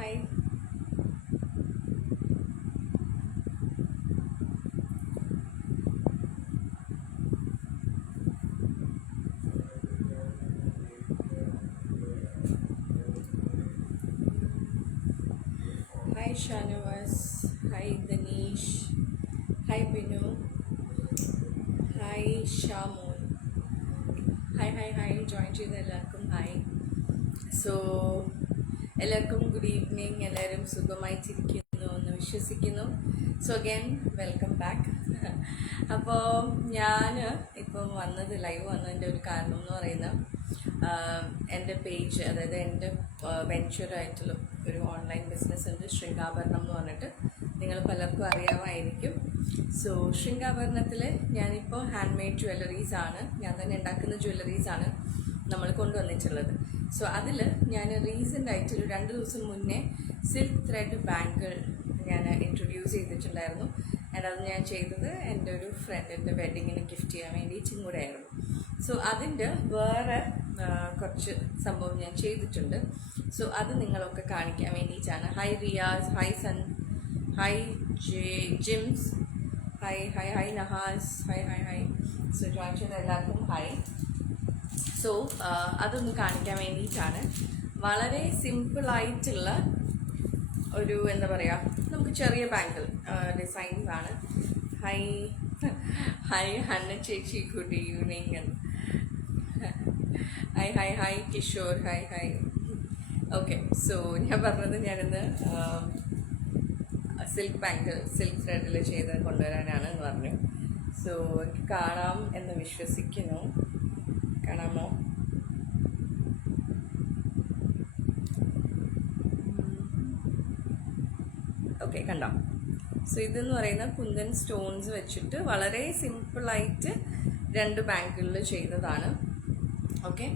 Hi. Hi Shanavas. Hi Danish. Hi Binu. Hi Shamoon. Hi. Join ചെയ്ത എല്ലാവർക്കും hi. So എല്ലാവർക്കും good evening. എല്ലാവരും സുഖമായിട്ടിരിക്കുന്നു എന്ന് വിശ്വസിക്കുന്നു. So again welcome back. അപ്പോൾ ഞാൻ ഇപ്പം ലൈവ് വന്നതിൻ്റെ ഒരു കാരണം എന്ന് പറയുന്നത് എൻ്റെ പേജ്, അതായത് എൻ്റെ വെഞ്ചറായിട്ടുള്ള ഒരു ഓൺലൈൻ ബിസിനസ് ഉണ്ട്, ശൃംഗാഭരണം എന്ന് പറഞ്ഞിട്ട്. നിങ്ങൾ പലർക്കും അറിയാമായിരിക്കും. സോ ശൃംഗാഭരണത്തിൽ ഞാനിപ്പോൾ ഹാൻഡ് മെയ്ഡ് ജ്വല്ലറീസ് ആണ്, ഞാൻ തന്നെ ഉണ്ടാക്കുന്ന ജ്വല്ലറീസ് ആണ് നമ്മൾ കൊണ്ടുവന്നിട്ടുള്ളത്. സോ അതിൽ ഞാൻ റീസെൻ്റ് ആയിട്ട് ഒരു 2 ദിവസം മുന്നേ സിൽക്ക് ത്രെഡ് ബാങ്കിൾ ഞാൻ ഇൻട്രൊഡ്യൂസ് ചെയ്തിട്ടുണ്ടായിരുന്നു. ആൻഡ് അത് ഞാൻ ചെയ്തത് എൻ്റെ ഒരു ഫ്രണ്ടിൻ്റെ വെഡ്ഡിങ്ങിന് ഗിഫ്റ്റ് ചെയ്യാൻ വേണ്ടിയിട്ടും കൂടെ ആയിരുന്നു. സോ അതിൻ്റെ വേറെ കുറച്ച് സംഭവം ഞാൻ ചെയ്തിട്ടുണ്ട്. സോ അത് നിങ്ങളൊക്കെ കാണിക്കാൻ വേണ്ടിയിട്ടാണ്. Hi Riyas, hi son, hi Jims, hi Nahas, hi. So join ചെയ്ത എല്ലാവർക്കും ഹായ്. സോ അതൊന്ന് കാണിക്കാൻ വേണ്ടിയിട്ടാണ്. വളരെ സിമ്പിളായിട്ടുള്ള ഒരു എന്താ പറയുക, നമുക്ക് ചെറിയ ബാങ്കിൾ ഡിസൈൻസ് ആണ്. ഹായ് ഹന്ന ചേച്ചി, good evening. Hi Kishore, hi. Okay, so ഞാൻ പറഞ്ഞത് ഞാനിന്ന് സിൽക്ക് ത്രെഡിൽ ചെയ്ത് കൊണ്ടുവരാനാണ് എന്ന് പറഞ്ഞു. സോ കാണാം എന്ന് വിശ്വസിക്കുന്നു. കാണാമോ? ഓക്കെ, കണ്ടോ? സോ ഇതെന്ന് പറയുന്ന കുന്തൻ സ്റ്റോൺസ് വെച്ചിട്ട് വളരെ സിമ്പിളായിട്ട് 2 ബാങ്കിളിൽ ചെയ്തതാണ്. ഓക്കെ,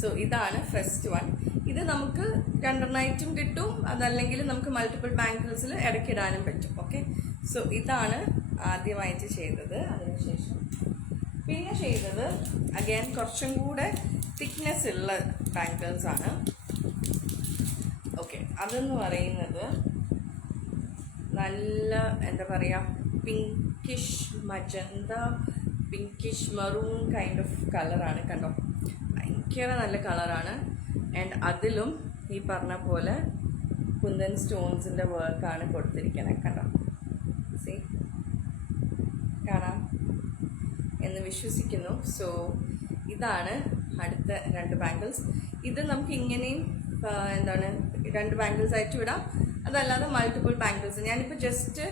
സോ ഇതാണ് ഫസ്റ്റ് വൺ. ഇത് നമുക്ക് 2 കിട്ടും, അതല്ലെങ്കിൽ നമുക്ക് മൾട്ടിപ്പിൾ ബാങ്കിൾസിൽ ഇടയ്ക്കിടാനും പറ്റും. ഓക്കെ, സോ ഇതാണ് ആദ്യമായിട്ട് ചെയ്തത്. അതിനുശേഷം പിന്നെ ചെയ്തത് അഗൈൻ കുറച്ചും കൂടെ തിക്നെസ് ഉള്ള ബാങ്കിൾസ് ആണ്. ഓക്കെ, അതെന്ന് പറയുന്നത് നല്ല എന്താ പറയുക, pinkish magenta, pinkish maroon kind of കളറാണ്. കണ്ടോ, ഭയങ്കര നല്ല കളറാണ്. ആൻഡ് അതിലും ഈ പറഞ്ഞ പോലെ കുന്തൻ സ്റ്റോൺസിൻ്റെ വർക്കാണ് കൊടുത്തിരിക്കുന്നത്. കണ്ടോ, സീ, കാണാം എന്ന് വിശ്വസിക്കുന്നു. സോ ഇതാണ് അടുത്ത 2 ബാങ്കിൾസ്. ഇത് നമുക്ക് ഇങ്ങനെയും എന്താണ് 2 ബാങ്കിൾസ് ആയിട്ട് വിടാം, അതല്ലാതെ മൾട്ടിപ്പിൾ ബാങ്കിൾസ്. ഞാനിപ്പോൾ ജസ്റ്റ്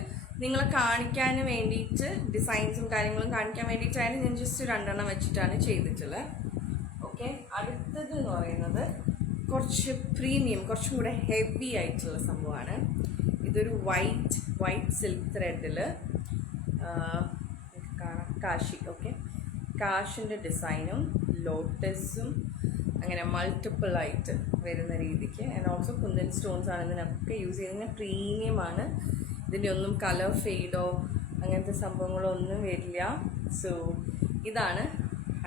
നിങ്ങളെ കാണിക്കാൻ വേണ്ടിയിട്ട്, ഡിസൈൻസും കാര്യങ്ങളും കാണിക്കാൻ വേണ്ടിയിട്ടാണ് ഞാൻ ജസ്റ്റ് 2 വെച്ചിട്ടാണ് ചെയ്തിട്ടുള്ളത്. ഓക്കെ, അടുത്തത് എന്ന് പറയുന്നത് കുറച്ച് പ്രീമിയം, കുറച്ചും കൂടെ ഹെവി ആയിട്ടുള്ള സംഭവമാണ്. ഇതൊരു വൈറ്റ് സിൽക്ക് ത്രെഡിൽ കാണാം, കാശി. ഓക്കെ, കാശിൻ്റെ ഡിസൈനും ലോട്ടസും അങ്ങനെ മൾട്ടിപ്പിളായിട്ട് വരുന്ന രീതിക്ക്. ആൻഡ് ഓൾസോ കുന്തൻ സ്റ്റോൺസ് ആണ് ഇതിനൊക്കെ യൂസ് ചെയ്യുന്നത്. പ്രീമിയമാണ്. ഇതിൻ്റെ ഒന്നും കളർ ഫെയ്ഡോ അങ്ങനത്തെ സംഭവങ്ങളോ ഒന്നും വരില്ല. സോ ഇതാണ്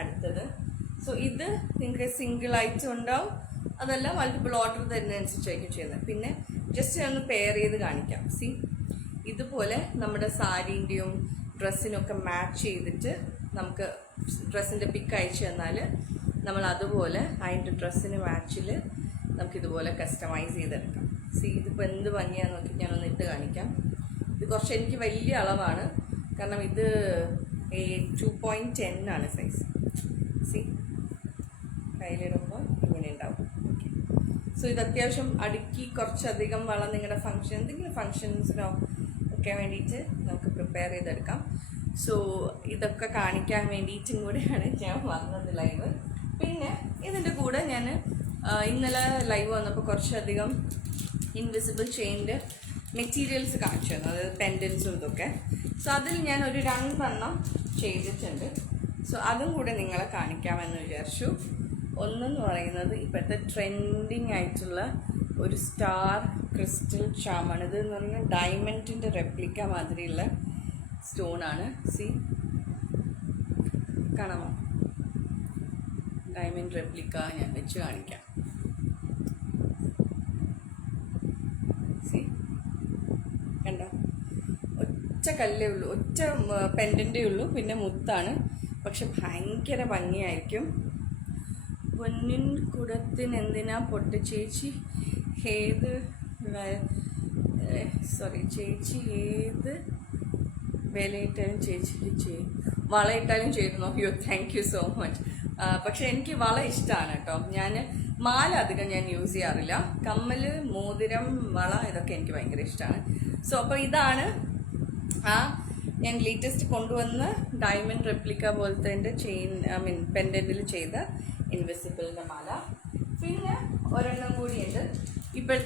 അടുത്തത്. സോ ഇത് നിങ്ങൾക്ക് സിംഗിളായിട്ടും ഉണ്ടാവും, അതല്ല മൾട്ടിപ്പിൾ ഓർഡർ തരുന്നതനുസരിച്ചായിരിക്കും ചെയ്യുന്നത്. പിന്നെ ജസ്റ്റ് ഞാൻ ഒന്ന് പെയർ ചെയ്ത് കാണിക്കാം. സി, ഇതുപോലെ നമ്മുടെ സാരീൻ്റെയും ഡ്രസ്സിനൊക്കെ മാച്ച് ചെയ്തിട്ട് നമുക്ക് ഡ്രസ്സിൻ്റെ പിക്ക് അയച്ചു തന്നാൽ നമ്മൾ അതുപോലെ അതിൻ്റെ ഡ്രസ്സിന് മാച്ചിൽ നമുക്കിതുപോലെ കസ്റ്റമൈസ് ചെയ്തെടുക്കാം. സി, ഇതിപ്പോൾ എന്ത് ഭംഗിയാന്ന് നോക്കി ഞാനൊന്ന് ഇട്ട് കാണിക്കാം. ഇത് കുറച്ച് എനിക്ക് വലിയ അളവാണ്, കാരണം ഇത് 2.10 ആണ് സൈസ്. സി, കയ്യിലിടുമ്പോൾ ഇങ്ങനെ ഉണ്ടാവും. ഓക്കെ, സോ ഇത് അത്യാവശ്യം അടുക്കി കുറച്ചധികം വളം നിങ്ങളുടെ എന്തെങ്കിലും ഫങ്ഷൻസിനോ ഒക്കെ വേണ്ടിയിട്ട് നമുക്ക് പ്രിപ്പയർ ചെയ്തെടുക്കാം. സോ ഇതൊക്കെ കാണിക്കാൻ വേണ്ടിയിട്ടും കൂടെയാണ് ഞാൻ വന്നത് ലൈവ്. പിന്നെ ഇതിൻ്റെ കൂടെ ഞാൻ ഇന്നലെ ലൈവ് വന്നപ്പോൾ കുറച്ചധികം ഇൻവിസിബിൾ ചെയിൻ്റെ മെറ്റീരിയൽസ് കാണിച്ചു തന്നു, അതായത് പെൻഡൻസും ഇതൊക്കെ. സോ അതിൽ ഞാൻ ഒരു 2 ചെയ്തിട്ടുണ്ട്. സോ അതും കൂടെ നിങ്ങളെ കാണിക്കാമെന്ന് വിചാരിച്ചു. ഒന്നെന്ന് പറയുന്നത് ഇപ്പോഴത്തെ ട്രെൻഡിങ് ആയിട്ടുള്ള ഒരു സ്റ്റാർ ക്രിസ്റ്റൽ ചാമാണ്. ഇത് എന്ന് പറഞ്ഞാൽ ഡയമണ്ടിൻ്റെ റെപ്ലിക്ക മാതിരിയുള്ള സ്റ്റോണാണ്. സി, കാണാമോ? ഡയമണ്ട് റെപ്ലിക്ക ഞാൻ വെച്ച് കാണിക്കാം. കണ്ടോ, ഒറ്റ കല്ലേ ഉള്ളൂ, ഒറ്റ പെൻഡൻ്റേ ഉള്ളൂ, പിന്നെ മുത്താണ്. പക്ഷെ ഭയങ്കര ഭംഗിയായിരിക്കും. പൊന്നിൻ കുടത്തിന് എന്തിനാ പൊട്ട് ചേച്ചി, ഏത് ചേച്ചി ഏത് വിലയിട്ടാലും ചേച്ചിക്ക് വളയിട്ടാലും ചെയ്തു. അയ്യോ താങ്ക് യു സോ മച്ച്. പക്ഷെ എനിക്ക് വള ഇഷ്ടമാണ് കേട്ടോ. ഞാൻ മാല അധികം ഞാൻ യൂസ് ചെയ്യാറില്ല. കമ്മല്, മോതിരം, വള ഇതൊക്കെ എനിക്ക് ഭയങ്കര ഇഷ്ടമാണ്. സോ അപ്പോൾ ഇതാണ് ഞാൻ ലേറ്റസ്റ്റ് കൊണ്ടുവന്ന ഡയമണ്ട് റെപ്ലിക്ക പോലത്തെ ചെയിൻ, പെൻഡൻറ്റിൽ ചെയ്ത ഇൻവിസിബിളിൻ്റെ മാല. പിന്നെ ഒരെണ്ണം കൂടിയുണ്ട്, ഇപ്പോൾ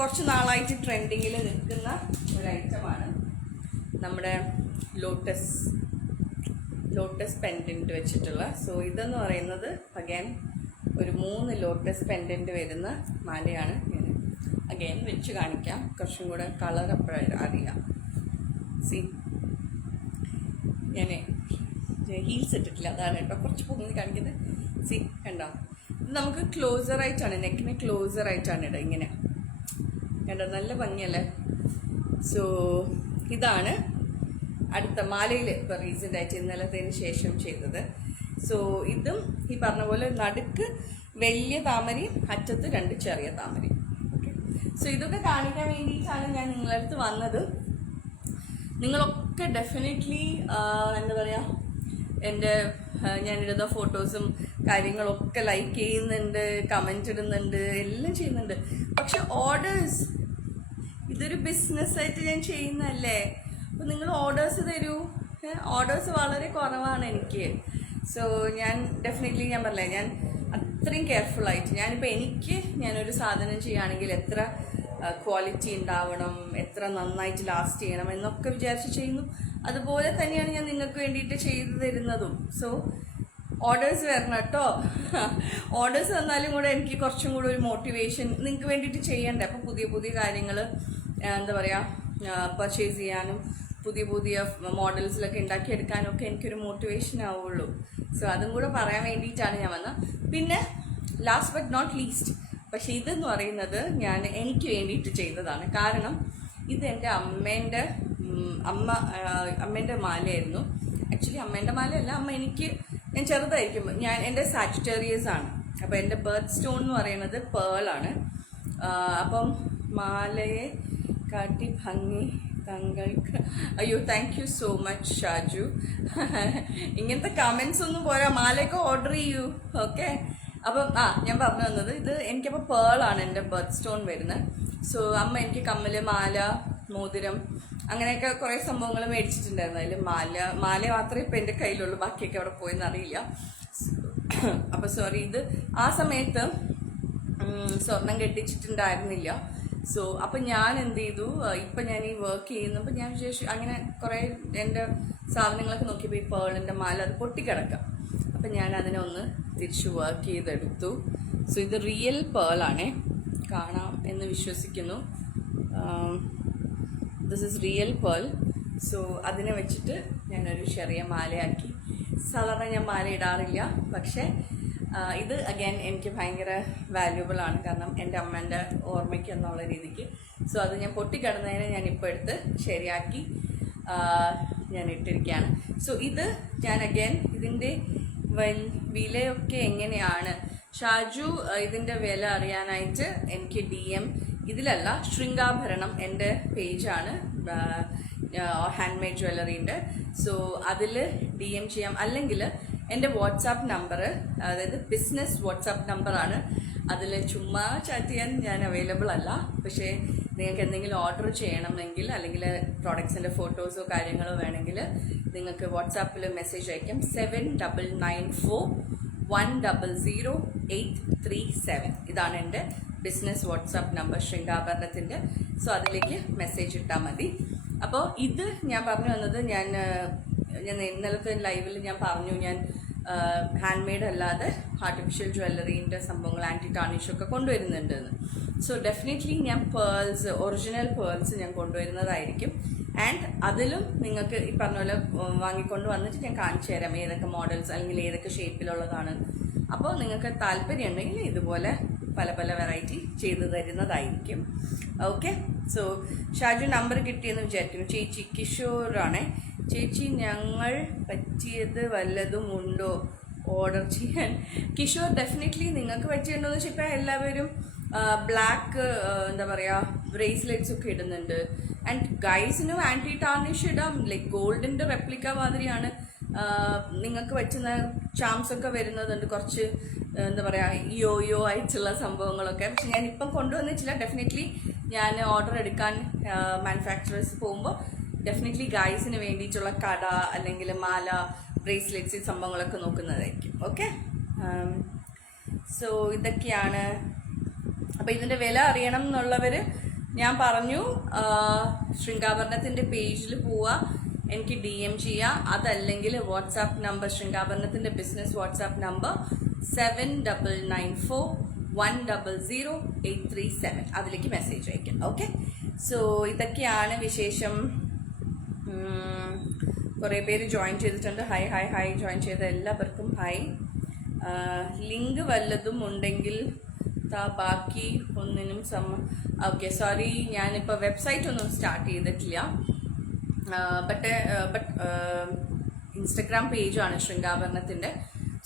കുറച്ച് നാളായിട്ട് ട്രെൻഡിങ്ങിൽ നിൽക്കുന്ന ഒരു ഐറ്റമാണ് നമ്മുടെ ലോട്ടസ് പെൻഡൻറ്റ് വെച്ചിട്ടുള്ള. സോ ഇതെന്ന് പറയുന്നത് അഗൈൻ ഒരു 3 ലോട്ടസ് പെൻഡൻറ്റ് വരുന്ന മാലയാണ്. ഞാൻ അഗൈൻ വെച്ച് കാണിക്കാം, കുറച്ചും കൂടെ കളർ അപ്പോഴാണ് അറിയാം. സി, ഞാൻ ഹീൽസ് ഇട്ടിട്ടില്ല, അതാണ് കേട്ടോ കുറച്ച് പൊങ്ങി കാണിക്കുന്നത്. സി കണ്ടോ, ഇത് നമുക്ക് ക്ലോസറായിട്ടാണ്, നെക്കിന് ക്ലോസറായിട്ടാണ് ഇടുക. ഇങ്ങനെ കണ്ടോ, നല്ല ഭംഗിയല്ലേ. സോ ഇതാണ് അടുത്ത മാലയിൽ ഇപ്പോൾ റീസെൻ്റായിട്ട് ഇന്നലത്തേന് ശേഷം ചെയ്തത്. സോ ഇതും ഈ പറഞ്ഞ പോലെ നടുക്ക് വലിയ താമരയും അറ്റത്ത് 2 ചെറിയ താമരയും. ഓക്കെ, സോ ഇതൊക്കെ കാണിക്കാൻ വേണ്ടിയിട്ടാണ് ഞാൻ നിങ്ങളുടെ അടുത്ത് വന്നത്. നിങ്ങളൊക്കെ ഡെഫിനറ്റ്ലി എന്താ പറയുക, ഞാനിടുന്ന ഫോട്ടോസും കാര്യങ്ങളൊക്കെ ലൈക്ക് ചെയ്യുന്നുണ്ട്, കമൻറ്റ് ഇടുന്നുണ്ട്, എല്ലാം ചെയ്യുന്നുണ്ട്. പക്ഷെ ഓർഡേഴ്സ്, ഇതൊരു ബിസിനസ്സായിട്ട് ഞാൻ ചെയ്യുന്നതല്ലേ. അപ്പോൾ നിങ്ങൾ ഓർഡേഴ്സ് തരൂ. ഓർഡേഴ്സ് വളരെ കുറവാണ് എനിക്ക്. സോ ഞാൻ ഡെഫിനറ്റ്ലി ഞാൻ പറഞ്ഞില്ലേ, ഞാൻ അത്രയും കെയർഫുള്ളായിട്ട് ഞാനൊരു സാധനം ചെയ്യുകയാണെങ്കിൽ എത്ര ക്വാളിറ്റി ഉണ്ടാവണം, എത്ര നന്നായിട്ട് ലാസ്റ്റ് ചെയ്യണം എന്നൊക്കെ വിചാരിച്ച് ചെയ്യുന്നു. അതുപോലെ തന്നെയാണ് ഞാൻ നിങ്ങൾക്ക് വേണ്ടിയിട്ട് ചെയ്തു തരുന്നതും. സോ ഓർഡേഴ്സ് വരണം കേട്ടോ. ഓർഡേഴ്സ് വന്നാലും കൂടെ എനിക്ക് കുറച്ചും കൂടെ ഒരു മോട്ടിവേഷൻ നിങ്ങൾക്ക് വേണ്ടിയിട്ട് ചെയ്യണ്ടേ. അപ്പോൾ പുതിയ കാര്യങ്ങൾ എന്താ പറയുക, പർച്ചേസ് ചെയ്യാനും പുതിയ മോഡൽസിലൊക്കെ ഉണ്ടാക്കിയെടുക്കാനും ഒക്കെ എനിക്കൊരു മോട്ടിവേഷൻ ആവുള്ളൂ. സോ അതും കൂടെ പറയാൻ വേണ്ടിയിട്ടാണ് ഞാൻ വന്നത്. പിന്നെ ലാസ്റ്റ് ബട്ട് നോട്ട് ലീസ്റ്റ്, പക്ഷേ ഇതെന്ന് പറയുന്നത് ഞാൻ എനിക്ക് വേണ്ടിയിട്ട് ചെയ്തതാണ്. കാരണം ഇത് എൻ്റെ അമ്മേൻ്റെ മാലയായിരുന്നു. ആക്ച്വലി അമ്മേൻ്റെ മാലയല്ല, ഞാൻ ചെറുതായിരിക്കും, എൻ്റെ സാജിറ്റേറിയസ് ആണ്. അപ്പോൾ എൻ്റെ ബർത്ത് സ്റ്റോൺ എന്ന് പറയുന്നത് പേളാണ്. അപ്പം മാലയെ കാട്ടി ഭംഗി താങ്കൾക്ക്. അയ്യോ thank you so much Shaju. ഇങ്ങനത്തെ കമൻസ് ഒന്നും പോരാ, മാലയൊക്കെ ഓർഡർ ചെയ്യൂ. ഓക്കെ, അപ്പം ഞാൻ പറഞ്ഞു തന്നത്, ഇത് എനിക്കപ്പോൾ പേളാണ് എൻ്റെ ബർത്ത് സ്റ്റോൺ വരുന്നത്. സോ അമ്മ എനിക്ക് കമ്മല്, മാല, മോതിരം അങ്ങനെയൊക്കെ കുറേ സംഭവങ്ങൾ മേടിച്ചിട്ടുണ്ടായിരുന്നു. അതിൽ മാല മാത്രമേ ഇപ്പം എൻ്റെ കയ്യിലുള്ളൂ, ബാക്കിയൊക്കെ അവിടെ പോയെന്ന് അറിയില്ല. അപ്പോൾ സോറി, ഇത് ആ സമയത്ത് സ്വർണം കെട്ടിച്ചിട്ടുണ്ടായിരുന്നില്ല. സോ അപ്പം ഞാൻ എന്ത് ചെയ്തു, ഇപ്പം ഞാൻ ഈ വർക്ക് ചെയ്യുന്നപ്പോൾ ഞാൻ വിചാരിച്ചു അങ്ങനെ കുറേ എൻ്റെ സാധനങ്ങളൊക്കെ നോക്കിയപ്പോൾ ഈ പേളിൻ്റെ മാല അത് പൊട്ടിക്കിടക്കാം. അപ്പം ഞാൻ അതിനെ ഒന്ന് തിരിച്ച് വർക്ക് ചെയ്തെടുത്തു. സോ ഇത് റിയൽ പേളാണേ, കാണാം എന്ന് വിശ്വസിക്കുന്നു. This is real pearl. So അതിനെ വെച്ചിട്ട് ഞാനൊരു ചെറിയ മാലയാക്കി. സാധാരണ ഞാൻ മാല ഇടാറില്ല, പക്ഷേ ഇത് അഗൈൻ എനിക്ക് ഭയങ്കര വാല്യൂബിൾ ആണ്. കാരണം എൻ്റെ അമ്മേൻ്റെ ഓർമ്മയ്ക്ക് എന്നുള്ള രീതിക്ക്. സോ അത് ഞാൻ പൊട്ടിക്കിടന്നതിനെ ഞാൻ ഇപ്പോൾ എടുത്ത് ശരിയാക്കി ഞാൻ ഇട്ടിരിക്കുകയാണ്. സോ ഇത് ഞാൻ അഗൈൻ ഇതിൻ്റെ വിലയൊക്കെ എങ്ങനെയാണ് ഷാജു, ഇതിൻ്റെ വില അറിയാനായിട്ട് എനിക്ക് DM ഇതിലല്ല, ശൃംഗാഭരണം എൻ്റെ പേജാണ്, ഹാൻഡ് മെയ്ഡ് ജ്വല്ലറിൻ്റെ. സോ അതിൽ DM ചെയ്യാം. അല്ലെങ്കിൽ എൻ്റെ വാട്സാപ്പ് നമ്പർ, അതായത് ബിസിനസ് വാട്സാപ്പ് നമ്പറാണ്. അതിൽ ചുമ്മാ ചാറ്റ് ചെയ്യാൻ ഞാൻ അവൈലബിൾ അല്ല. പക്ഷേ നിങ്ങൾക്ക് എന്തെങ്കിലും ഓർഡർ ചെയ്യണമെങ്കിൽ, അല്ലെങ്കിൽ പ്രോഡക്ട്സിൻ്റെ ഫോട്ടോസോ കാര്യങ്ങളോ വേണമെങ്കിൽ നിങ്ങൾക്ക് വാട്സാപ്പിൽ മെസ്സേജ് അയക്കാം. 7994100837. ഇതാണ് എൻ്റെ ബിസിനസ് വാട്സാപ്പ് നമ്പർ, ശൃംഗാഭരണത്തിൻ്റെ. സോ അതിലേക്ക് മെസ്സേജ് ഇട്ടാൽ മതി. അപ്പോൾ ഇത് ഞാൻ പറഞ്ഞു വന്നത്, ഞാൻ ഇന്നലത്തെ ലൈവിൽ ഞാൻ പറഞ്ഞു, ഞാൻ ഹാൻഡ് മെയ്ഡ് അല്ലാതെ ആർട്ടിഫിഷ്യൽ ജ്വല്ലറീൻ്റെ സംഭവങ്ങൾ, ആൻറ്റി ടാർണിഷൊക്കെ കൊണ്ടുവരുന്നുണ്ടെന്ന്. സോ ഡെഫിനറ്റ്ലി ഞാൻ പേൾസ്, ഒറിജിനൽ പേൾസ് ഞാൻ കൊണ്ടുവരുന്നതായിരിക്കും. ആൻഡ് അതിലും നിങ്ങൾക്ക് ഈ പറഞ്ഞ പോലെ വാങ്ങിക്കൊണ്ട് വന്നിട്ട് ഞാൻ കാണിച്ചു തരാം ഏതൊക്കെ മോഡൽസ് അല്ലെങ്കിൽ ഏതൊക്കെ ഷേപ്പിലുള്ളതാണ്. അപ്പോൾ നിങ്ങൾക്ക് താല്പര്യം ഉണ്ടെങ്കിൽ ഇതുപോലെ പല പല വെറൈറ്റി ചെയ്തു തരുന്നതായിരിക്കും. ഓക്കെ, സോ ഷാജു നമ്പർ കിട്ടിയെന്ന് വിചാരിക്കുന്നു. ചേച്ചി കിഷോറാണേ. ചേച്ചി ഞങ്ങൾ പറ്റിയത് വല്ലതും ഉണ്ടോ ഓർഡർ ചെയ്യാൻ? കിഷോർ, ഡെഫിനറ്റ്ലി നിങ്ങൾക്ക് പറ്റിയിട്ടുണ്ടോയെന്ന് വെച്ചാൽ ഇപ്പം എല്ലാവരും ബ്ലാക്ക് എന്താ പറയുക ബ്രേസ്ലെറ്റ്സ് ഒക്കെ ഇടുന്നുണ്ട്. ആൻഡ് ഗൈസിനും ആൻറ്റി ടാർണിഷ് ഇടാം. ലൈക്ക് ഗോൾഡിൻ്റെ റെപ്ലിക്ക മാതിരിയാണ് നിങ്ങൾക്ക് പറ്റുന്ന ചാംസ് ഒക്കെ വരുന്നതുണ്ട്. കുറച്ച് എന്താ പറയുക യോ ആയിട്ടുള്ള സംഭവങ്ങളൊക്കെ. പക്ഷെ ഞാനിപ്പം കൊണ്ടുവന്നിട്ടില്ല. ഡെഫിനറ്റ്ലി ഞാൻ ഓർഡർ എടുക്കാൻ മാനുഫാക്ചറേഴ്സ് പോകുമ്പോൾ ഡെഫിനറ്റ്ലി ഗൈസിന് വേണ്ടിയിട്ടുള്ള കട അല്ലെങ്കിൽ മാല ബ്രേസ്ലെറ്റ്സ് സംഭവങ്ങളൊക്കെ നോക്കുന്നതായിരിക്കും. ഓക്കെ, സോ ഇതൊക്കെയാണ്. അപ്പോൾ ഇതിൻ്റെ വില അറിയണം എന്നുള്ളവർ ഞാൻ പറഞ്ഞു, ശൃംഗാഭരണത്തിൻ്റെ പേജിൽ പോവുക, എനിക്ക് DM ചെയ്യുക. അതല്ലെങ്കിൽ വാട്സാപ്പ് നമ്പർ, ശൃംഗാഭരണത്തിൻ്റെ ബിസിനസ് വാട്സാപ്പ് നമ്പർ 7999100837, അതിലേക്ക് മെസ്സേജ് അയക്കാം. ഓക്കെ, സോ ഇതൊക്കെയാണ് വിശേഷം. കുറേ പേര് ജോയിൻ ചെയ്തിട്ടുണ്ട്. ഹായ് ഹായ് ഹായ്, ജോയിൻ ചെയ്ത എല്ലാവർക്കും ഹായ്. ലിങ്ക് വല്ലതും ഉണ്ടെങ്കിൽ ബാക്കി ഒന്നിനും ഓക്കെ, സോറി, ഞാനിപ്പോൾ വെബ്സൈറ്റ് ഒന്നും സ്റ്റാർട്ട് ചെയ്തിട്ടില്ല. ബട്ട് ഇൻസ്റ്റഗ്രാം പേജാണ് ശൃംഗാഭരണത്തിൻ്റെ.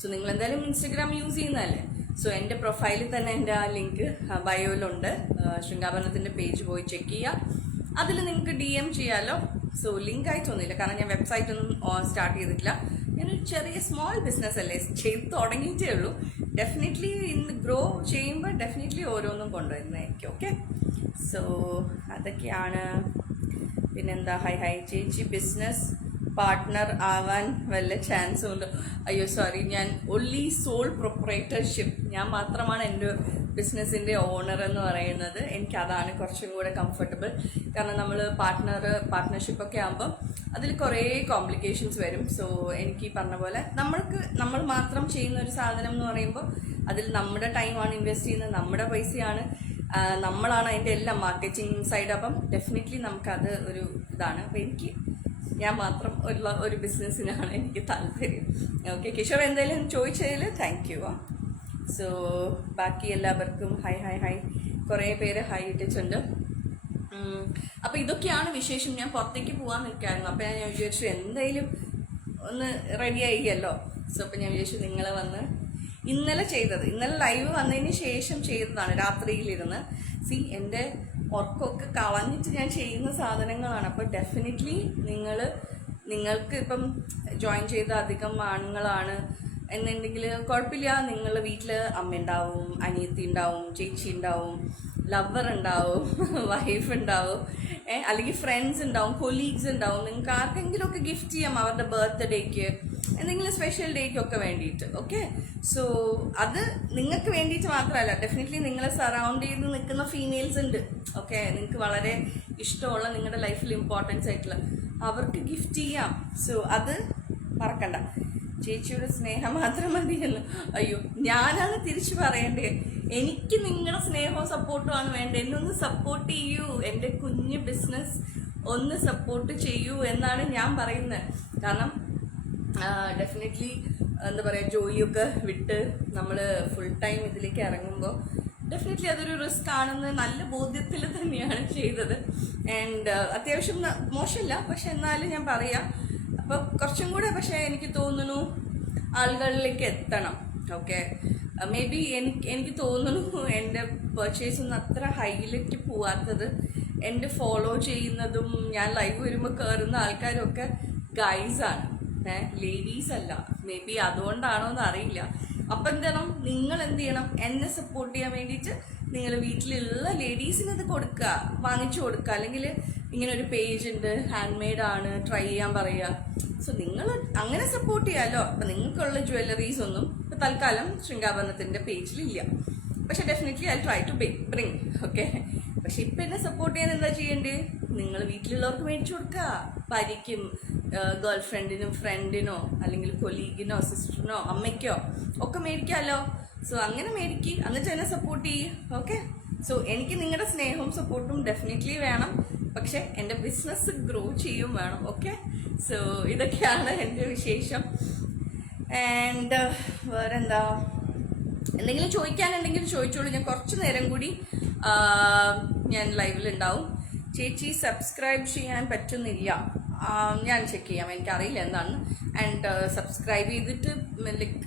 സോ നിങ്ങൾ എന്തായാലും ഇൻസ്റ്റഗ്രാം യൂസ് ചെയ്യുന്നതല്ലേ, സോ എൻ്റെ പ്രൊഫൈലിൽ തന്നെ എൻ്റെ ആ ലിങ്ക് ബയോയിലുണ്ട്. ശൃംഗാഭരണത്തിൻ്റെ പേജ് പോയി ചെക്ക് ചെയ്യുക. അതിൽ നിങ്ങൾക്ക് DM ചെയ്യാമല്ലോ. സോ ലിങ്ക് ആയിട്ടൊന്നുമില്ല, കാരണം ഞാൻ വെബ്സൈറ്റ് ഒന്നും സ്റ്റാർട്ട് ചെയ്തിട്ടില്ല. ഞാനൊരു ചെറിയ സ്മോൾ ബിസിനസ് അല്ലേ, ചെയ്ത് തുടങ്ങിയിട്ടേ ഉള്ളൂ. ഡെഫിനറ്റ്ലി ഇന്ന് ഗ്രോ ചെയ്യുമ്പോൾ ഡെഫിനറ്റ്ലി ഓരോന്നും കൊണ്ടുവരുന്നതായിരിക്കും. ഓക്കെ, സോ അതൊക്കെയാണ്. പിന്നെന്താ, ഹായ് ഹായ് ചേച്ചി, ബിസിനസ് പാർട്ട്ണർ ആവാൻ വല്ല ചാൻസും ഉണ്ടോ? അയ്യോ സോറി, ഞാൻ ഒൺലി സോൾ പ്രൊപ്പറേറ്റർഷിപ്പ്, ഞാൻ മാത്രമാണ് എൻ്റെ ബിസിനസ്സിൻ്റെ ഓണർ എന്ന് പറയുന്നത്. എനിക്കതാണ് കുറച്ചും കൂടെ കംഫർട്ടബിൾ. കാരണം നമ്മൾ പാർട്ട്ണർഷിപ്പൊക്കെ ആകുമ്പം അതിൽ കുറേ കോംപ്ലിക്കേഷൻസ് വരും. സോ എനിക്ക് ഈ പറഞ്ഞ പോലെ നമ്മൾ മാത്രം ചെയ്യുന്ന ഒരു സാധനം എന്ന് പറയുമ്പോൾ അതിൽ നമ്മുടെ ടൈമാണ് ഇൻവെസ്റ്റ് ചെയ്യുന്നത്, നമ്മുടെ പൈസയാണ്, നമ്മളാണ് അതിൻ്റെ എല്ലാം മാർക്കറ്റിംഗ് സൈഡ്. അപ്പം ഡെഫിനറ്റ്ലി നമുക്കത് ഒരു ഇതാണ്. അപ്പോൾ ഞാൻ മാത്രം ഉള്ള ഒരു ബിസിനസ്സിനാണ് എനിക്ക് താല്പര്യം. ഓക്കെ, കിഷോർ എന്തായാലും ചോദിച്ചതിൽ താങ്ക് യു. സോ ബാക്കി എല്ലാവർക്കും ഹായ് ഹായ് ഹായ്, കുറേ പേര് ഹായ് ഇട്ടിട്ടുണ്ട്. അപ്പോൾ ഇതൊക്കെയാണ് വിശേഷം. ഞാൻ പുറത്തേക്ക് പോകാൻ നിൽക്കായിരുന്നു. അപ്പോൾ ഞാൻ വിചാരിച്ചു എന്തായാലും ഒന്ന് റെഡി ആയില്ലോ. സോ അപ്പോൾ ഞാൻ വിചാരിച്ചു നിങ്ങളെ വന്ന് ഇന്നലെ ലൈവ് വന്നതിന് ശേഷം ചെയ്തതാണ്, രാത്രിയിലിരുന്ന്. എൻ്റെ ഉറക്കമൊക്കെ കളഞ്ഞിട്ട് ഞാൻ ചെയ്യുന്ന സാധനങ്ങളാണ്. അപ്പോൾ ഡെഫിനറ്റ്ലി നിങ്ങൾക്ക് ഇപ്പം ജോയിൻ ചെയ്ത അധികം ആണുങ്ങളാണ് എന്നുണ്ടെങ്കിൽ കുഴപ്പമില്ല. നിങ്ങളുടെ വീട്ടിൽ അമ്മ ഉണ്ടാവും, അനിയത്തി ഉണ്ടാവും, ചേച്ചി ഉണ്ടാവും, ലവർ ഉണ്ടാവും, വൈഫ് ഉണ്ടാവും, അല്ലെങ്കിൽ ഫ്രണ്ട്സ് ഉണ്ടാവും, കൊലീഗ്സ് ഉണ്ടാവും. നിങ്ങൾക്ക് ആർക്കെങ്കിലുമൊക്കെ ഗിഫ്റ്റ് ചെയ്യാം അവരുടെ ബർത്ത്ഡേക്ക്, എന്തെങ്കിലും സ്പെഷ്യൽ ഡേക്കൊക്കെ വേണ്ടിയിട്ട്. ഓക്കെ, സോ അത് നിങ്ങൾക്ക് വേണ്ടിയിട്ട് മാത്രമല്ല, ഡെഫിനറ്റ്ലി നിങ്ങളെ സറൗണ്ട് ചെയ്ത് നിൽക്കുന്ന ഫീമെയിൽസ് ഉണ്ട്. ഓക്കെ, നിങ്ങൾക്ക് വളരെ ഇഷ്ടമുള്ള നിങ്ങളുടെ ലൈഫിൽ ഇമ്പോർട്ടൻസ് ആയിട്ടുള്ള അവർക്ക് ഗിഫ്റ്റ് ചെയ്യാം. സോ അത് മറക്കണ്ട. ചേച്ചിയുടെ സ്നേഹം മാത്രം മതിയല്ലോ. അയ്യോ, ഞാനാണ് തിരിച്ചു പറയേണ്ടത്. എനിക്ക് നിങ്ങളുടെ സ്നേഹവും സപ്പോർട്ടുമാണ് വേണ്ടത്. എന്നെ ഒന്ന് സപ്പോർട്ട് ചെയ്യൂ, എൻ്റെ കുഞ്ഞ് ബിസിനസ് ഒന്ന് സപ്പോർട്ട് ചെയ്യൂ എന്നാണ് ഞാൻ പറയുന്നത്. കാരണം ഡെഫിനറ്റ്ലി എന്താ പറയുക, ജോലിയൊക്കെ വിട്ട് നമ്മൾ ഫുൾ ടൈം ഇതിലേക്ക് ഇറങ്ങുമ്പോൾ ഡെഫിനറ്റ്ലി അതൊരു റിസ്ക് ആണെന്ന് നല്ല ബോധ്യത്തിൽ തന്നെയാണ് ചെയ്തത്. ആൻഡ് അത്യാവശ്യം മോശമില്ല, പക്ഷെ എന്നാലും ഞാൻ പറയാം. അപ്പോൾ കുറച്ചും കൂടെ പക്ഷേ എനിക്ക് തോന്നുന്നു ആളുകളിലേക്ക് എത്തണം. ഓക്കെ, മേ ബി എനിക്ക് തോന്നുന്നു എൻ്റെ പർച്ചേസ് ഒന്നും അത്ര ഹൈയിലേക്ക് പോവാത്തത് എൻ്റെ ഫോളോ ചെയ്യുന്നതും ഞാൻ ലൈവ് വരുമ്പോൾ കയറുന്ന ആൾക്കാരൊക്കെ ഗൈസാണ്, ലേഡീസ് അല്ല. മേ ബി അതുകൊണ്ടാണോ എന്ന് അറിയില്ല. അപ്പം നിങ്ങൾ എന്ത് ചെയ്യണം, എന്നെ സപ്പോർട്ട് ചെയ്യാൻ വേണ്ടിയിട്ട് നിങ്ങൾ വീട്ടിലുള്ള ലേഡീസിന് ഇത് കൊടുക്കുക, വാങ്ങിച്ചു കൊടുക്കുക. അല്ലെങ്കിൽ ഇങ്ങനെ ഒരു പേജ് ഉണ്ട്, ഹാൻഡ് മെയ്ഡ് ആണ്, ട്രൈ ചെയ്യാൻ പറയുക. സോ നിങ്ങൾ അങ്ങനെ സപ്പോർട്ട് ചെയ്യാമല്ലോ. അപ്പം നിങ്ങൾക്കുള്ള ജ്വല്ലറീസ് ഒന്നും ഇപ്പം തൽക്കാലം ശൃംഗാഭരണത്തിൻ്റെ പേജിലില്ല. പക്ഷെ definitely I try to bring. Okay, പക്ഷെ ഇപ്പം എന്നെ സപ്പോർട്ട് ചെയ്യാൻ എന്താ ചെയ്യേണ്ടത്? നിങ്ങൾ വീട്ടിലുള്ളവർക്ക് മേടിച്ചു കൊടുക്കുക. ഭാര്യയ്ക്കും ഗേൾ ഫ്രണ്ടിനും ഫ്രണ്ടിനോ അല്ലെങ്കിൽ കൊലീഗിനോ സിസ്റ്ററിനോ അമ്മയ്ക്കോ ഒക്കെ മേടിക്കാമല്ലോ. സോ അങ്ങനെ മേടിക്കുക, എന്നിട്ട് എന്നെ സപ്പോർട്ട് ചെയ്യുക. ഓക്കെ, സോ എനിക്ക് നിങ്ങളുടെ സ്നേഹവും സപ്പോർട്ടും ഡെഫിനറ്റ്ലി വേണം. പക്ഷെ എൻ്റെ ബിസിനസ് ഗ്രോ ചെയ്യും വേണം. ഓക്കെ, സോ ഇതൊക്കെയാണ് എൻ്റെ വിശേഷം. ആൻഡ് വേറെന്താ, എന്തെങ്കിലും ചോദിക്കാനുണ്ടെങ്കിൽ ചോദിച്ചോളൂ. ഞാൻ കുറച്ച് നേരം കൂടി ഞാൻ ലൈവിലുണ്ടാവും. ചേച്ചി സബ്സ്ക്രൈബ് ചെയ്യാൻ പറ്റുന്നില്ല. ഞാൻ ചെക്ക് ചെയ്യാം, എനിക്കറിയില്ല എന്താണെന്ന്. ആൻഡ് സബ്സ്ക്രൈബ് ചെയ്തിട്ട് ലൈക്ക്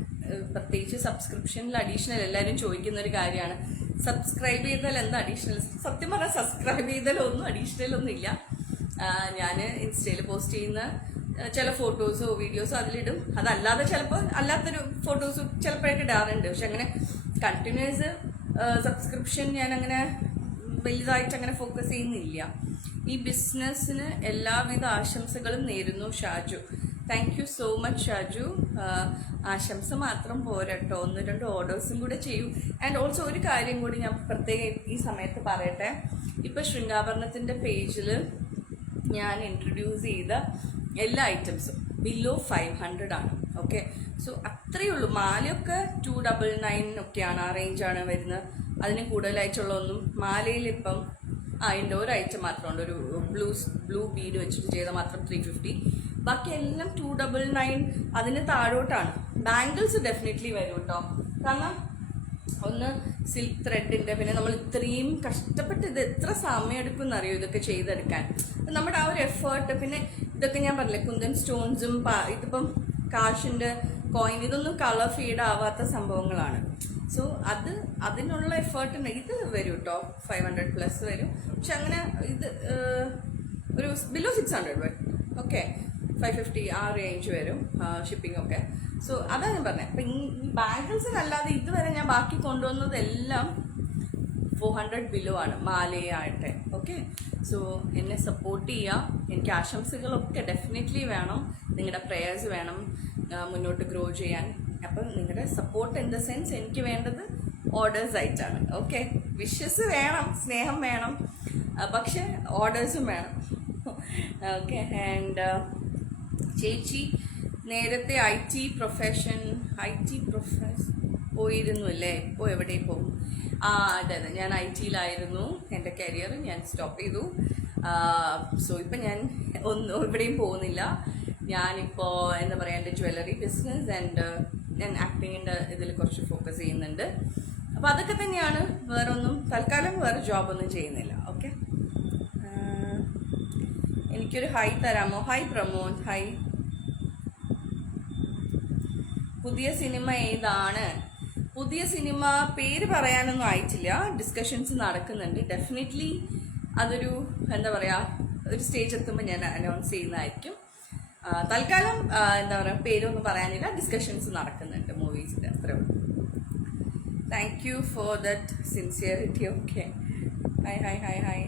പ്രത്യേകിച്ച് സബ്സ്ക്രിപ്ഷനിൽ അഡീഷണൽ എല്ലാവരും ചോദിക്കുന്ന ഒരു കാര്യമാണ്, സബ്സ്ക്രൈബ് ചെയ്താൽ എന്താ അഡീഷണൽ? സത്യം പറഞ്ഞാൽ സബ്സ്ക്രൈബ് ചെയ്താലൊന്നും അഡീഷണൽ ഒന്നും ഇല്ല. ഞാൻ ഇൻസ്റ്റയിൽ പോസ്റ്റ് ചെയ്യുന്ന ചില ഫോട്ടോസോ വീഡിയോസോ അതിലിടും. അതല്ലാതെ ചിലപ്പോൾ അല്ലാത്തൊരു ഫോട്ടോസ് ചിലപ്പോഴൊക്കെ ഇടാറുണ്ട്. പക്ഷെ അങ്ങനെ കണ്ടിന്യൂസ് സബ്സ്ക്രിപ്ഷൻ ഞാൻ അങ്ങനെ വലുതായിട്ട് അങ്ങനെ ഫോക്കസ് ചെയ്യുന്നില്ല. ഈ ബിസിനസ്സിന് എല്ലാവിധ ആശംസകളും നേരുന്നു Shaju. Thank you so much Shaju. ആശംസ മാത്രം പോരട്ടോ, 1-2 ഓർഡേഴ്സും കൂടെ ചെയ്യൂ. ആൻഡ് ഓൾസോ ഒരു കാര്യം കൂടി ഞാൻ പ്രത്യേകം ഈ സമയത്ത് പറയട്ടെ. ഇപ്പം ശൃംഗാഭരണത്തിൻ്റെ പേജിൽ ഞാൻ ഇൻട്രൊഡ്യൂസ് ചെയ്ത എല്ലാ ഐറ്റംസും ബിലോ 500 ആണ്. ഓക്കെ, സോ അത്രയേ ഉള്ളൂ. മാലയൊക്കെ 299 ഒക്കെയാണ്, ആ റേഞ്ചാണ് വരുന്നത്. അതിന് കൂടുതലായിട്ടുള്ള ഒന്നും മാലയിൽ ഇപ്പം അതിൻ്റെ ഒരു ഐറ്റം മാത്രമുണ്ട്, ഒരു ബ്ലൂ ബീഡ് വെച്ചിട്ട് ചെയ്ത മാത്രം 350. ബാക്കി എല്ലാം 299, അതിന് താഴോട്ടാണ്. ബാംഗിൾസ് ഡെഫിനറ്റ്ലി വരും കേട്ടോ. കാരണം ഒന്ന് സിൽക്ക് ത്രെഡിൻ്റെ, പിന്നെ നമ്മൾ ഇത്രയും കഷ്ടപ്പെട്ട് ഇത് എത്ര സമയം എടുക്കും എന്നറിയോ ഇതൊക്കെ ചെയ്തെടുക്കാൻ. നമ്മുടെ ആ ഒരു എഫേർട്ട്, പിന്നെ ഇതൊക്കെ ഞാൻ പറഞ്ഞില്ലേ കുന്തൻ സ്റ്റോൺസും ഇതിപ്പം കാശിൻ്റെ കോയിൻ, ഇതൊന്നും കളർ ഫീഡ് ആവാത്ത സംഭവങ്ങളാണ്. സോ അതിനുള്ള എഫേർട്ട് ഇത് വരും കേട്ടോ, 500+ വരും. പക്ഷെ അങ്ങനെ ഇത് ഒരു ബിലോ 600 വരും. ഓക്കെ, 550 ആ റേഞ്ച് വരും ഷിപ്പിംഗ് ഒക്കെ. സോ അതാണ് ഞാൻ പറഞ്ഞത്. അപ്പം ഈ ബാംഗിൾസിനല്ലാതെ ഇതുവരെ ഞാൻ ബാക്കി കൊണ്ടുവന്നതെല്ലാം 400 ബിലോ ആണ്, മാലയായിട്ട്. ഓക്കെ, സോ എന്നെ സപ്പോർട്ട് ചെയ്യുക. എനിക്ക് ആശംസകളൊക്കെ ഡെഫിനറ്റ്ലി വേണം, നിങ്ങളുടെ പ്രേയേഴ്സ് വേണം മുന്നോട്ട് ഗ്രോ ചെയ്യാൻ. അപ്പം നിങ്ങളുടെ സപ്പോർട്ട് ഇൻ ദ സെൻസ് എനിക്ക് വേണ്ടത് ഓർഡേഴ്സ് ആയിട്ടാണ്. ഓക്കെ, വിഷസ് വേണം, സ്നേഹം വേണം, പക്ഷെ ഓർഡേഴ്സും വേണം. ഓക്കെ, ആൻഡ് ചേച്ചി നേരത്തെ ഐ ടി പ്രൊഫഷൻ പോയിരുന്നു അല്ലേ? ഇപ്പോൾ എവിടെ പോകും? അതെ, ഞാൻ ഐ ടിയിലായിരുന്നു എൻ്റെ കരിയർ, ഞാൻ സ്റ്റോപ്പ് ചെയ്തു. സോ ഇപ്പം ഞാൻ എവിടെയും പോകുന്നില്ല. ഞാനിപ്പോൾ എന്താ പറയുക, എൻ്റെ ജ്വല്ലറി ബിസിനസ് ആൻഡ് ഞാൻ ആക്ടിങ്ങിൻ്റെ ഇതിൽ കുറച്ച് ഫോക്കസ് ചെയ്യുന്നുണ്ട്. അപ്പോൾ അതൊക്കെ തന്നെയാണ്, വേറൊന്നും തൽക്കാലം വേറെ ജോബൊന്നും ചെയ്യുന്നില്ല. ഓക്കെ, എനിക്കൊരു ഹൈ തരാമോ? High Pramod, high. പുതിയ സിനിമ ഏതാണ്? പുതിയ സിനിമ പേര് പറയാനൊന്നും ആയിട്ടില്ല, ഡിസ്കഷൻസ് നടക്കുന്നുണ്ട്. ഡെഫിനറ്റ്ലി അതൊരു എന്താ പറയുക, ഒരു സ്റ്റേജ് എത്തുമ്പോൾ ഞാൻ അനൗൺസ് ചെയ്യുന്നതായിരിക്കും. തൽക്കാലം എന്താ പറയുക, പേരൊന്നും പറയാനില്ല, ഡിസ്കഷൻസ് നടക്കുന്നുണ്ട് മൂവീസിൻ്റെ, അത്രേ ഉള്ളൂ. Thank you for that sincerity. Okay, hi hi hi hi.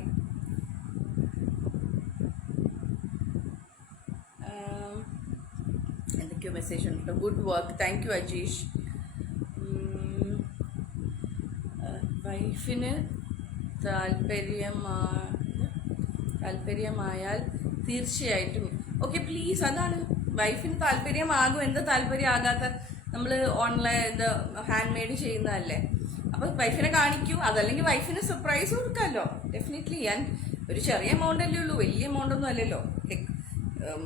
എന്തൊക്കെയോ മെസ്സേജ് ഉണ്ട്. Good work, thank you Ajeesh. വൈഫിന് താല്പര്യമായാൽ തീർച്ചയായിട്ടും. ഓക്കെ, പ്ലീസ്, അതാണ് വൈഫിന് താല്പര്യമാകും. എന്താ താല്പര്യമാകാത്ത? നമ്മൾ ഓൺലൈൻ ഇത് ഹാൻഡ് മെയ്ഡ് ചെയ്യുന്നതല്ലേ. അപ്പോൾ വൈഫിനെ കാണിക്കൂ, അതല്ലെങ്കിൽ വൈഫിന് സർപ്രൈസ് കൊടുക്കാമല്ലോ. ഡെഫിനറ്റ്ലി. ഞാൻ ഒരു ചെറിയ എമൗണ്ട് അല്ലേ ഉള്ളൂ, വലിയ എമൗണ്ട് ഒന്നും അല്ലല്ലോ. ലൈക്ക്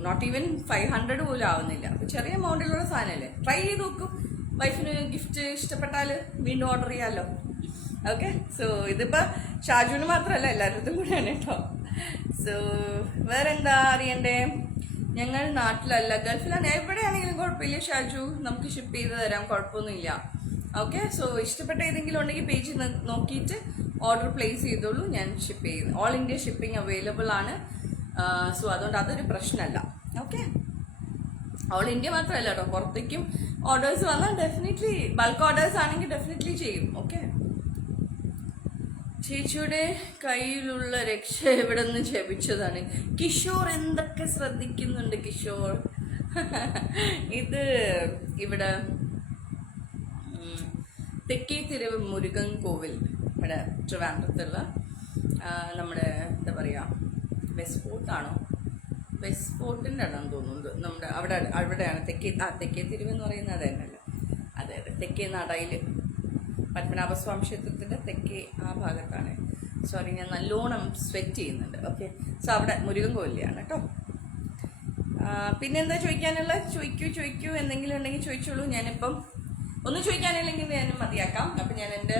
നോട്ട് ഈവൻ 500 പോലും ആവുന്നില്ല. അപ്പോൾ ചെറിയ എമൗണ്ടിലുള്ള സാധനമല്ലേ, ട്രൈ ചെയ്ത് നോക്കും. വൈഫിന് ഗിഫ്റ്റ് ഇഷ്ടപ്പെട്ടാൽ വീണ്ടും ഓർഡർ ചെയ്യാമല്ലോ. ഓക്കെ, സോ ഇതിപ്പോൾ ഷാജുവിന് മാത്രമല്ല, എല്ലാവരുടെ കൂടെയാണ് കേട്ടോ. സോ വേറെന്താ അറിയണ്ടേ? ഞങ്ങൾ നാട്ടിലല്ല, ഗൾഫിലാണ്. എവിടെയാണെങ്കിലും കുഴപ്പമില്ല ഷാജു, നമുക്ക് ഷിപ്പ് ചെയ്ത് തരാം, കുഴപ്പമൊന്നുമില്ല. ഓക്കെ, സോ ഇഷ്ടപ്പെട്ട ഏതെങ്കിലും ഉണ്ടെങ്കിൽ പേജിൽ നോക്കിയിട്ട് ഓർഡർ പ്ലേസ് ചെയ്തോളൂ, ഞാൻ ഷിപ്പ് ചെയ്യുന്നു. ഓൾ ഇന്ത്യ ഷിപ്പിംഗ് അവൈലബിൾ ആണ്. സോ അതുകൊണ്ട് അതൊരു പ്രശ്നമല്ല. ഓക്കെ, ഓൾ ഇന്ത്യ മാത്രമല്ല കേട്ടോ, പുറത്തേക്കും ഓർഡേഴ്സ് വന്നാൽ ഡെഫിനറ്റ്ലി, ബൾക്ക് ഓർഡേഴ്സ് ആണെങ്കിൽ ഡെഫിനറ്റ്ലി ചെയ്യും. ഓക്കെ, ചേച്ചിയുടെ കയ്യിലുള്ള രക്ഷ എവിടെ നിന്ന് ജപിച്ചതാണ്? കിഷോർ എന്തൊക്കെ ശ്രദ്ധിക്കുന്നുണ്ട് കിഷോർ. ഇത് ഇവിടെ തെക്കേ തെരുവ് മുരുകൻ കോവിൽ, ഇവിടെ ട്രിവാൻഡ്രത്തുള്ള നമ്മുടെ എന്താ പറയുക, വെസ്റ്റ് ഫോർട്ടാണോ, വെസ്റ്റ് ഫോർട്ടിൻ്റെ ഇടം തോന്നുന്നുണ്ട്. നമ്മുടെ അവിടെയാണ് തെക്കേ തെരുവ് എന്ന് പറയുന്നത്. അത് തന്നെയല്ലേ? അതെ അതെ, തെക്കേ നടയിൽ പത്മനാഭസ്വാമി ക്ഷേത്രത്തിൻ്റെ തെക്കേ ആ ഭാഗത്താണ്. സോറി, ഞാൻ നല്ലോണം സ്വെറ്റ് ചെയ്യുന്നുണ്ട്. ഓക്കെ, സോ അവിടെ മുരുകൻ കോവിലാണ് കേട്ടോ. പിന്നെന്താ ചോദിക്കാനുള്ള? ചോദിക്കൂ എന്തെങ്കിലും ഉണ്ടെങ്കിൽ ചോദിച്ചോളൂ. ഞാനിപ്പം ഒന്നും ചോദിക്കാനില്ലെങ്കിൽ ഞാൻ മതിയാക്കാം. അപ്പം ഞാൻ എൻ്റെ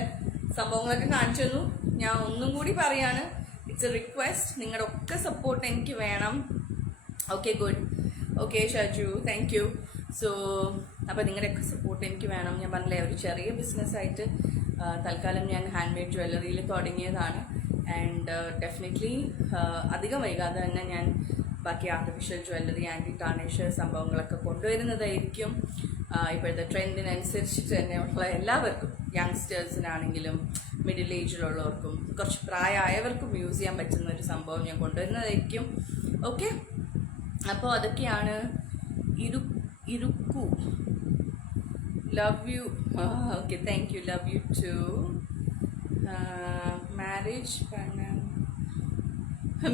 സംഭവങ്ങളൊക്കെ കാണിച്ചു തന്നു. ഞാൻ ഒന്നും കൂടി പറയാണ്, ഇറ്റ്സ് എ റിക്വസ്റ്റ്, നിങ്ങളുടെ ഒക്കെ സപ്പോർട്ട് എനിക്ക് വേണം. Okay, good. Okay Shaju, thank you. So അപ്പോൾ നിങ്ങളുടെയൊക്കെ സപ്പോർട്ട് എനിക്ക് വേണം. ഞാൻ പറഞ്ഞില്ലേ, ഒരു ചെറിയ ബിസിനസ്സായിട്ട് തൽക്കാലം ഞാൻ ഹാൻഡ് മെയ്ഡ് ജ്വല്ലറിയിൽ തുടങ്ങിയതാണ്. ആൻഡ് ഡെഫിനറ്റ്ലി അധികം വൈകാതെ തന്നെ ഞാൻ ബാക്കി ആർട്ടിഫിഷ്യൽ ജ്വല്ലറി, ആൻറ്റി ടാർണിഷ് സംഭവങ്ങളൊക്കെ കൊണ്ടുവരുന്നതായിരിക്കും. ഇപ്പോഴത്തെ ട്രെൻഡിനനുസരിച്ചിട്ട് തന്നെയുള്ള എല്ലാവർക്കും, യങ്സ്റ്റേഴ്സിനാണെങ്കിലും മിഡിൽ ഏജിലുള്ളവർക്കും കുറച്ച് പ്രായമായവർക്കും യൂസ് ചെയ്യാൻ പറ്റുന്ന ഒരു സംഭവം ഞാൻ കൊണ്ടുവരുന്നതായിരിക്കും. ഓക്കെ, അപ്പോൾ അതൊക്കെയാണ്. ഇരുക്കു, love you. Okay, thank you, love you too.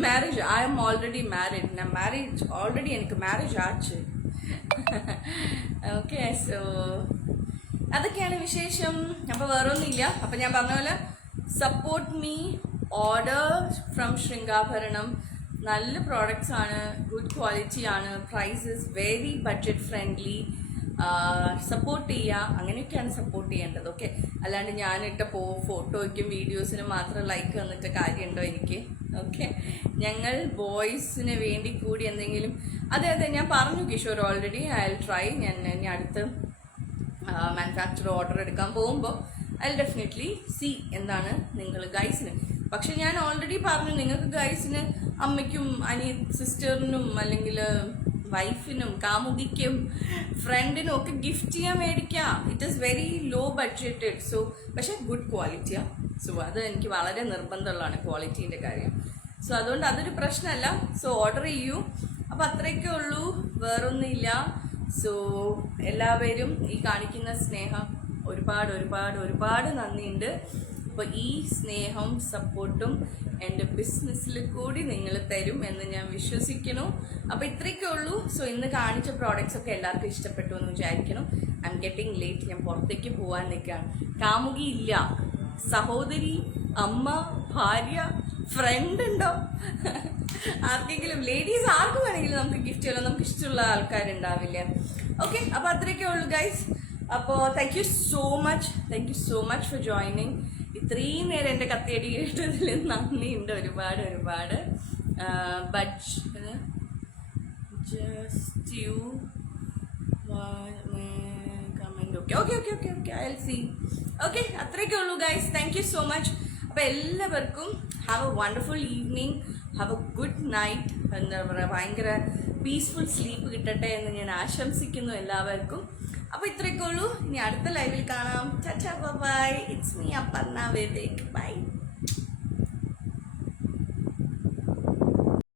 marriage, I am already married. Na marriage already എനിക്ക് marriage ആச்சு. ഓക്കെ, സോ അതൊക്കെയാണ് വിശേഷം. അപ്പോൾ വേറൊന്നുമില്ല. അപ്പോൾ ഞാൻ പറഞ്ഞ പോലെ support me, order from Shringabharanam. നല്ല പ്രോഡക്റ്റ്സ് ആണ്, ഗുഡ് ക്വാളിറ്റി ആണ്, prices very budget friendly. Support ചെയ്യുക, അങ്ങനെയൊക്കെയാണ് സപ്പോർട്ട് ചെയ്യേണ്ടത്. ഓക്കെ, അല്ലാണ്ട് ഞാനിട്ട ഫോട്ടോയ്ക്കും വീഡിയോസിനും മാത്രം ലൈക്ക് തന്നിട്ട് കാര്യമുണ്ടോ എനിക്ക്? ഓക്കെ, ഞങ്ങൾ ബോയ്സിന് വേണ്ടി കൂടി എന്തെങ്കിലും, അതെ ഞാൻ പറഞ്ഞു Kishore already, I will try. ഞാൻ ഇനി അടുത്ത് മാനുഫാക്ചർ ഓർഡർ എടുക്കാൻ പോകുമ്പോൾ ഐ വിൽ ഡെഫിനറ്റ്ലി സി എന്താണ് നിങ്ങൾ ഗൈസിന്. പക്ഷെ ഞാൻ ഓൾറെഡി പറഞ്ഞു, നിങ്ങൾക്ക് ഗൈസിന് അമ്മയ്ക്കും സിസ്റ്ററിനും അല്ലെങ്കിൽ വൈഫിനും കാമുകിക്കും ഫ്രണ്ടിനും ഒക്കെ ഗിഫ്റ്റ് ചെയ്യാൻ മേടിക്കാം. It is very low budgeted. So പക്ഷേ ഗുഡ് ക്വാളിറ്റിയാണ്. സോ അത് എനിക്ക് വളരെ നിർബന്ധമുള്ളതാണ്, ക്വാളിറ്റീൻ്റെ കാര്യം. സോ അതുകൊണ്ട് അതൊരു പ്രശ്നമല്ല. സോ ഓർഡർ ചെയ്യൂ. അപ്പോൾ അത്രയൊക്കെ ഉള്ളൂ, വേറൊന്നുമില്ല. സോ എല്ലാവരും ഈ കാണിക്കുന്ന സ്നേഹം ഒരുപാട് ഒരുപാട് ഒരുപാട് നന്ദിയുണ്ട്. അപ്പോൾ ഈ സ്നേഹം സപ്പോർട്ടും എൻ്റെ ബിസിനസ്സിൽ കൂടി നിങ്ങൾ തരും എന്ന് ഞാൻ വിശ്വസിക്കുന്നു. അപ്പോൾ ഇത്രയൊക്കെ ഉള്ളൂ. സോ ഇന്ന് കാണിച്ച പ്രോഡക്റ്റ്സ് ഒക്കെ എല്ലാവർക്കും ഇഷ്ടപ്പെട്ടു എന്ന് വിചാരിക്കണം. I am getting late. ഞാൻ പുറത്തേക്ക് പോകാൻ നിൽക്കുകയാണ്. കാമുകി ഇല്ല, സഹോദരി, അമ്മ, ഭാര്യ, ഫ്രണ്ട് ഉണ്ടോ? ആർക്കെങ്കിലും, ലേഡീസ് ആർക്ക് വേണമെങ്കിലും നമുക്ക് ഗിഫ്റ്റ് ചെയ്യാലോ. നമുക്ക് ഇഷ്ടമുള്ള ആൾക്കാരുണ്ടാവില്ല. ഓക്കെ, അപ്പോൾ അത്രയൊക്കെ ഉള്ളൂ ഗൈസ്. അപ്പോൾ thank you so much for joining. ഇത്രയും നേരം എൻ്റെ കത്തിയടി കേട്ടതിൽ നന്ദിയുണ്ട് ഒരുപാട് ഒരുപാട്. Just you comment. Okay I will see. Okay, അത്രയൊക്കെ ഉള്ളൂ guys. Thank you so much. അപ്പോൾ എല്ലാവർക്കും have a wonderful evening, have a good night. എന്താ പറയുക, ഭയങ്കര പീസ്ഫുൾ സ്ലീപ്പ് കിട്ടട്ടെ എന്ന് ഞാൻ ആശംസിക്കുന്നു എല്ലാവർക്കും. അപ്പോൾ ഇത്രയൊക്കെ ഉള്ളൂ. ഇനി അടുത്ത ലൈവിൽ കാണാം. Tata, bye. It's me Aparna Vedik. By.